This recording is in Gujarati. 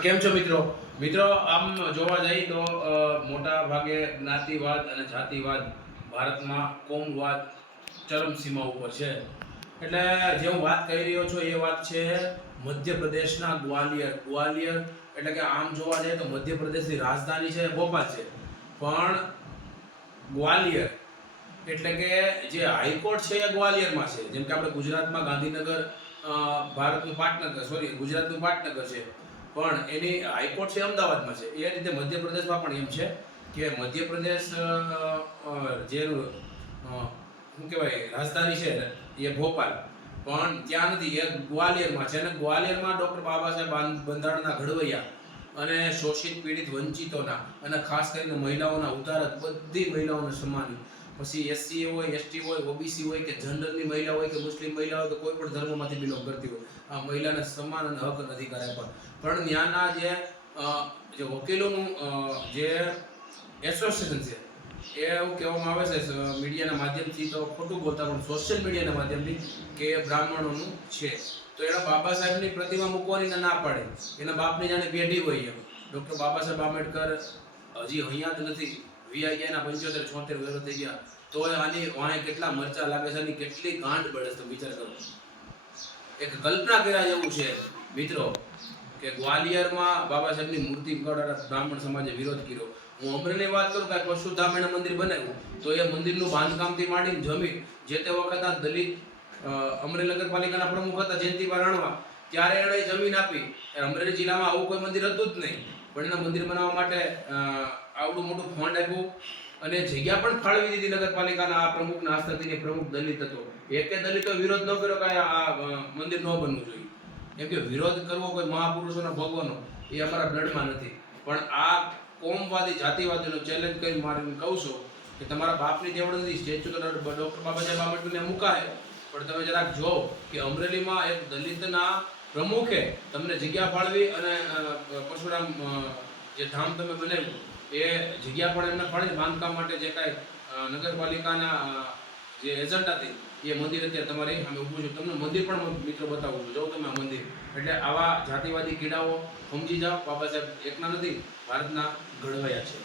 કેમ છો મિત્રો આમ જોવા જઈએ તો મોટા ભાગે જ્ઞાતિવાદ અને જાતિવાદ ભારતમાં કોમવાદ ચરમસીમા ઉપર છે. એટલે જે હું વાત કરી રહ્યો છું એ વાત છે મધ્યપ્રદેશના ગ્વાલિયર એટલે કે આમ જોવા જઈએ તો મધ્યપ્રદેશની રાજધાની છે ભોપાલ છે, પણ ગ્વાલિયર એટલે કે જે હાઈકોર્ટ છે એ ગ્વાલિયરમાં છે. જેમ કે આપણે ગુજરાતમાં ગાંધીનગર, ભારતનું પાટનગર, ગુજરાતનું પાટનગર છે, પણ એની હાઈકોર્ટ છે અમદાવાદમાં છે. એ રીતે મધ્યપ્રદેશમાં પણ એમ છે કે મધ્યપ્રદેશ જેનું શું કહેવાય રાજધાની છે એ ભોપાલ, પણ ત્યાં નથી, એ ગ્વાલિયરમાં છે. અને ગ્વાલિયરમાં ડૉક્ટર બાબા સાહેબ બંધારણના ઘડવૈયા અને શોષિત પીડિત વંચિતોના અને ખાસ કરીને મહિલાઓના ઉદ્ધારક, બધી મહિલાઓને સમાન, પછી એસસી હોય, એસટી હોય, ઓબીસી હોય કે જનરલની મહિલા હોય કે મુસ્લિમ મહિલા હોય કે કોઈ પણ ધર્મમાંથી બિલોંગ કરતી હોય, આ મહિલાને સમાન અને હક અને અધિકાર આપ્યા. પણ ત્યાંના જે વકીલોનું જે એસોસિએશન છે એ એવું કહેવામાં આવે છે મીડિયાના માધ્યમથી, તો ખોટું બોલતા પણ સોશિયલ મીડિયાના માધ્યમથી, કે બ્રાહ્મણોનું છે. તો એના બાબા સાહેબની પ્રતિમા મૂકવાની ના પાડે. એના બાપની જાણે પેઢી હોય એમ. ડૉક્ટર બાબા સાહેબ આંબેડકર હજી અહીંયા જ નથી, વીઆઈ ગયાના 75-76 વર્ષ થઈ ગયા, તો આની વાંહે કેટલા મરચા લાગે છે, આની કેટલી ગાંઠ બળે છે, વિચાર કરો. એક કલ્પના કર્યા જેવું છે મિત્રો કે ગ્વાલિયરમાં બાબા સાહેબની મૂર્તિ ઉગાડવા બ્રાહ્મણ સમાજે વિરોધ કર્યો. હું અમરેલીની વાત કરું કે પરશુરામ એના મંદિર બનાવ્યું, તો એ મંદિરનું બાંધકામથી માંડીને જમીન, જે તે વખત આ દલિત અમરેલી નગરપાલિકાના પ્રમુખ હતા જયંતિભાઈ રાણવા, ત્યારે એણે જમીન આપી. અમરેલી જિલ્લામાં આવું કોઈ મંદિર હતું જ નહીં, પણ એના મંદિર બનાવવા માટે આવડું મોટું ફંડ આપ્યું અને જગ્યા પણ ફાળવી દીધી નગરપાલિકાના આ પ્રમુખના હસ્તકથી. પ્રમુખ દલિત હતો, એકે દલિતો વિરોધ ન કર્યો કે આ મંદિર ન બનવું જોઈએ. કેમ કે વિરોધ કરવો કોઈ મહાપુરુષોના ભગવાનો એ અમારા બ્લડમાં નથી. પણ આ કોમવાદી જાતિવાદીનો ચેલેન્જ કરી મારીને કહું છું કે તમારા બાપની જેવડ નથી. સ્ટેચ્યુ તો ડૉક્ટર બાબા સાહેબ આંબેડકરને મુકાય, પણ તમે જરાક જો કે અમરેલીમાં એક દલિતના પ્રમુખે તમને જગ્યા ફાળવી અને પરશુરામ જે ધામ તમે બનાવ્યું એ જગ્યા પણ એમને ફાળવી બાંધકામ માટે. જે કાંઈ નગરપાલિકાના જે એજન્ડાથી એ મંદિર અત્યારે તમારી સામે ઊભું છું. તમને મંદિર પણ મિત્રો બતાવું છું, જો તમે આ મંદિર. એટલે આવા જાતિવાદી કીડાઓ સમજી જાઓ, બાબા સાહેબ એકના નથી, ભારતના ઘડવાયા છે.